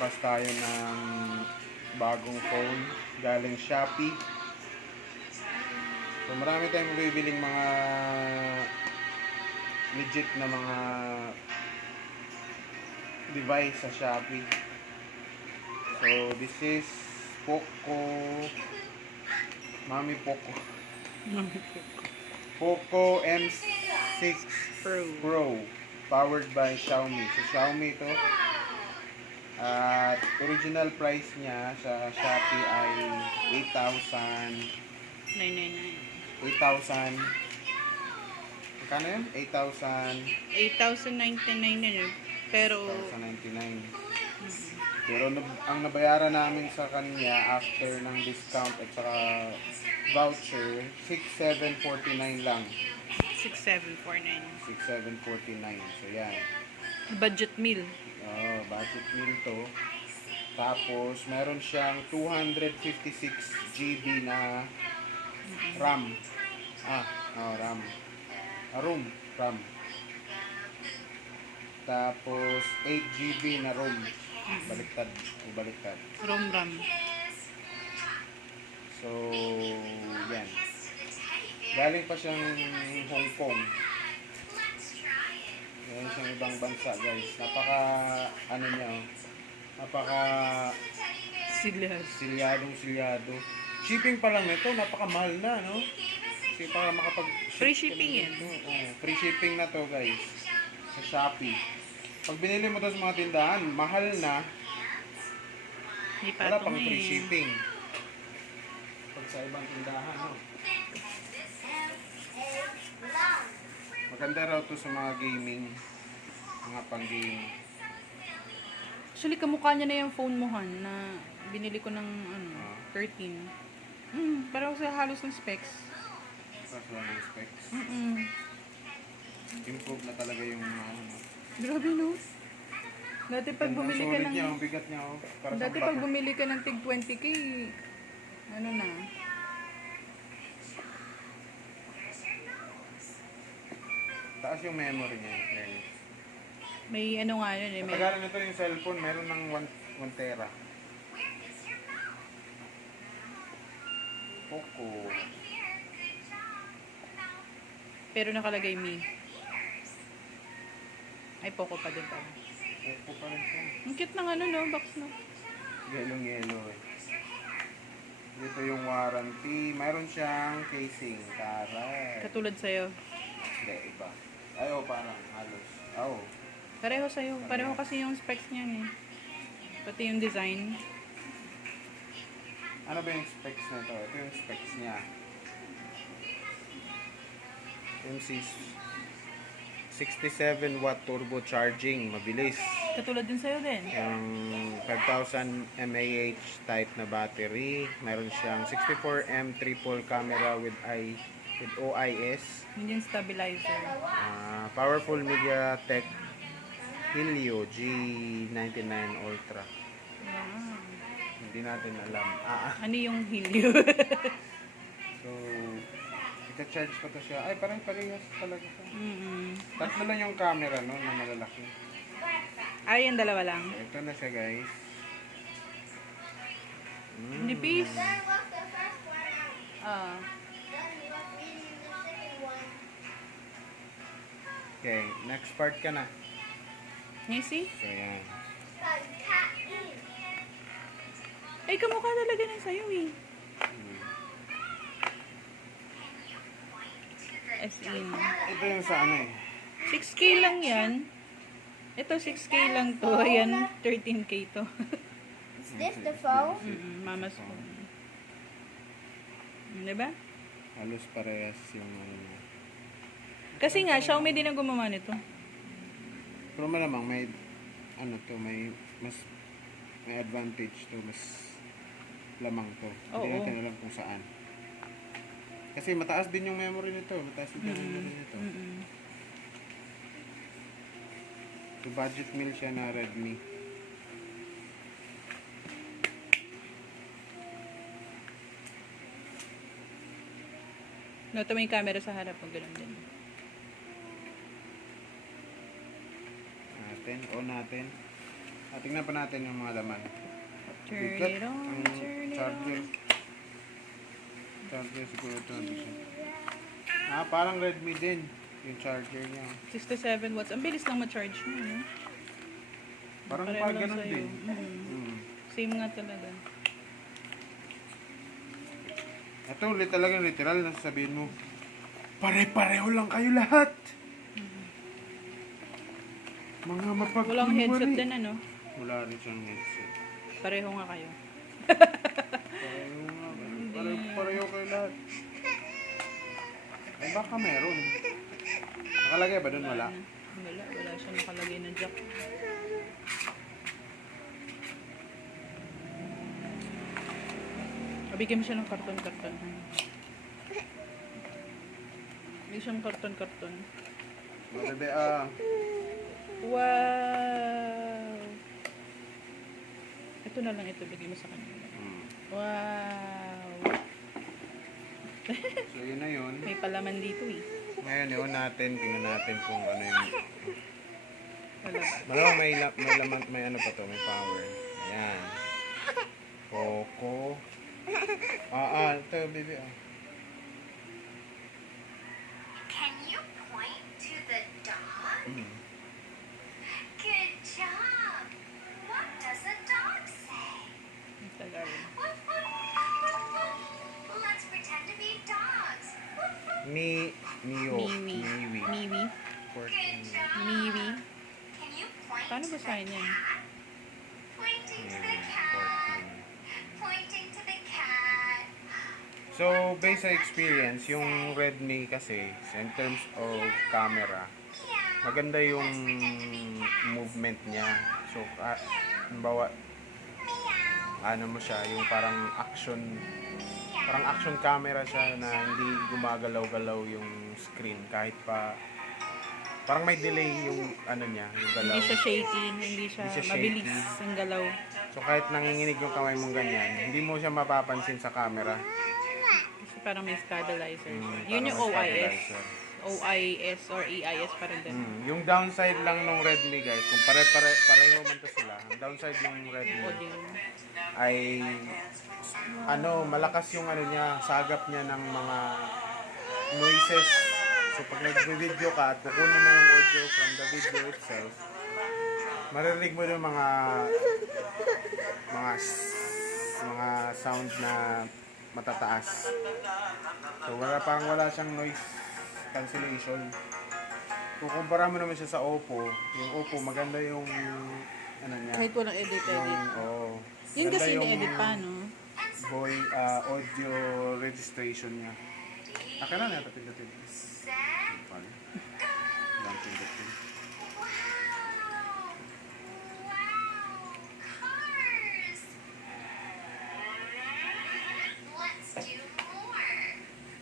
Bukas tayo ng bagong phone galing Shopee. So marami tayong bibiling mga legit na mga device sa Shopee. So this is Poco Poco M6 Pro powered by Xiaomi. So Xiaomi ito. At original price niya sa Shopee ay 8,000. Magkano yun? 8,099 na yun. Pero 8,099. Pero ang nabayaran namin sa kanya after ng discount at saka voucher, 6,749 lang. 6,749. 6,749. So yan. Budget meal. Budget meal to. Tapos meron siyang 256 GB na RAM. RAM. RAM. Tapos 8 GB na ROM. Baliktad. Rom. So, yan. Galing pa siyang Hong Kong. Galing siyang ibang bansa, guys. Silyado. Shipping pa lang nito, napakamahal na, no? Kasi para Free shipping yan. Free shipping na to, guys. Sa Shopee. Pag binili mo to sa mga tindahan, mahal na. Wala pang free shipping. Pag sa ibang tindahan, no? Maganda raw to sa mga gaming. Mga pang-game. Actually, kamukha niya na yung phone mo, Han, na binili ko ng 13. Parang sa halos ng specs. Parang ng specs. Improve na talaga yung Grabe, no? Dati pag bumili ka ng... ang bigat niya, oh. Dati pag bumili ka ng tig 20k, ano na? Taas yung memory niya, clearly. May ano nga yun eh. May... Tagalan nito yung cellphone, meron ng 1 tera. Poco. Pero nakalagay Mi. Ay, Poco pa din pala. Poco pa rin siya. Ang cute ng ano, no? Box, no? Yellow eh. Dito yung warranty. Mayroon siyang casing. Taray. Katulad sa'yo. Hindi, iba. Ay, parang halos. Pareho sa'yo. Pareho kasi yung specs niyan eh. Pati yung design. Ano ba yung specs na ito? Ito yung specs niya. M6 67 watt turbo charging, mabilis. Katulad din sa'yo din. Yung 5,000 mAh type na battery. Meron siyang 64M triple camera with OIS. Hindi yung stabilizer. Powerful MediaTek Helio G99 Ultra. Wow. Hindi natin alam. Ano yung Helio? So, ita-charge ko to siya. Ay, parang parehas talaga siya. Tatlo lang yung camera, no, na malalaki. Ay, yung dalawa lang. Ito na siya, guys. Nipis. Okay, next part ka na. Nisi? So, yan. Ay, kamukha talaga ng sa'yo eh. As in. Ito yung sa ano eh. 6K lang yan. Ito 6K lang to. Ayan, 13K to. Is this the phone? Mama's phone. Diba? Halos parehas yung ano niya. Kasi nga, Xiaomi din ang gumawa nito. Pero malamang may ano to, may advantage to, mas lamang to. Hindi Oo. natin alam kung saan. Kasi mataas din yung memory nito. Mataas din yung memory nito. So budget meal siya na Redmi. No, ito may camera sa harap. Pag ganun din. On natin. Tingnan pa natin yung mga laman. Turn Bigat. it on, Ang turn it charger. on. Charger siguro ito. Parang Redmi din. Yung charger niya. 67 watts. Ang bilis lang ma-charge mo, no? Parang Pareho pa lang ganun sa'yo. din. Mm. Same nga talaga. Ito ulit talaga literal na sabihin mo. Pare-pareho lang kayo lahat. Mga mapagkunwari. Walang headset din, ano? Wala rin siyang headset. Pareho nga kayo. Pareho nga kayo. Pareho kayo lahat. Ay baka meron. Nakalagay ba doon? Wala. Wala siya nakalagay na jack. Bigyan mo siya ng karton-karton. Bigyan siya ng karton-karton. Maganda Wow! Ito na lang ito. Bigyan mo sa kanya. Wow! So yun na yun. May palaman dito eh. Ngayon yun natin. Tingnan natin kung ano yung... Wala ba? Malamang may laman, may ano pa to, may power. Ayan. Poco. Ito baby Can you point to the dog? Mm. Good job. What does the dog say? Tagal. Woof, woof, woof, woof. Let's pretend to be dogs. Woof, woof. Mio. Miwi. Miwi. Miwi. Good job. Miwi. Can you point Paano to the basahin yan? cat? Pointing to the cat. Pointing to the cat. So, based sa experience, yung Redmi kasi, in terms of camera, Meow. maganda yung movement niya. So, halimbawa, Meow. ano mo siya, yung parang action camera siya na hindi gumagalaw-galaw yung screen kahit pa parang may delay yung ano niya, yung galaw. Hindi siya shaky. Hindi siya Hindi siya mabilis shaky. ang galaw. So kahit nanginginig yung kamay mong ganyan, hindi mo siya mapapansin sa camera. Kasi parang may stabilizer. Mm, Yun yung parang may OIS. stabilizer. OIS or EIS pa rin din. Yung downside lang nung Redmi guys, kung pareho man to sila, ang downside ng Redmi Audio. ay malakas yung ano niya, sagap niya ng mga noises. So pag nag-video ka at kukunin mo yung audio from the video itself, maririnig mo yung mga sound na matataas. So wala siyang noise cancellation. Kung kumpara mo naman siya sa Oppo, yung Oppo maganda yung ano niya. Kahit walang edit. Yun Maganda kasi yung in-edit pa, no? audio registration niya. Akin na natin pindutin. Set. Lang pindutin. Wow! Wow! Cars! Let's do more.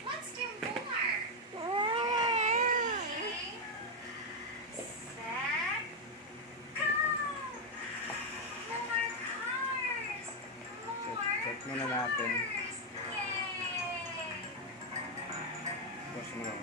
Let's do more. Okay. Set. Go! More cars! More Check muna natin. cars! Yay! Pause mo lang.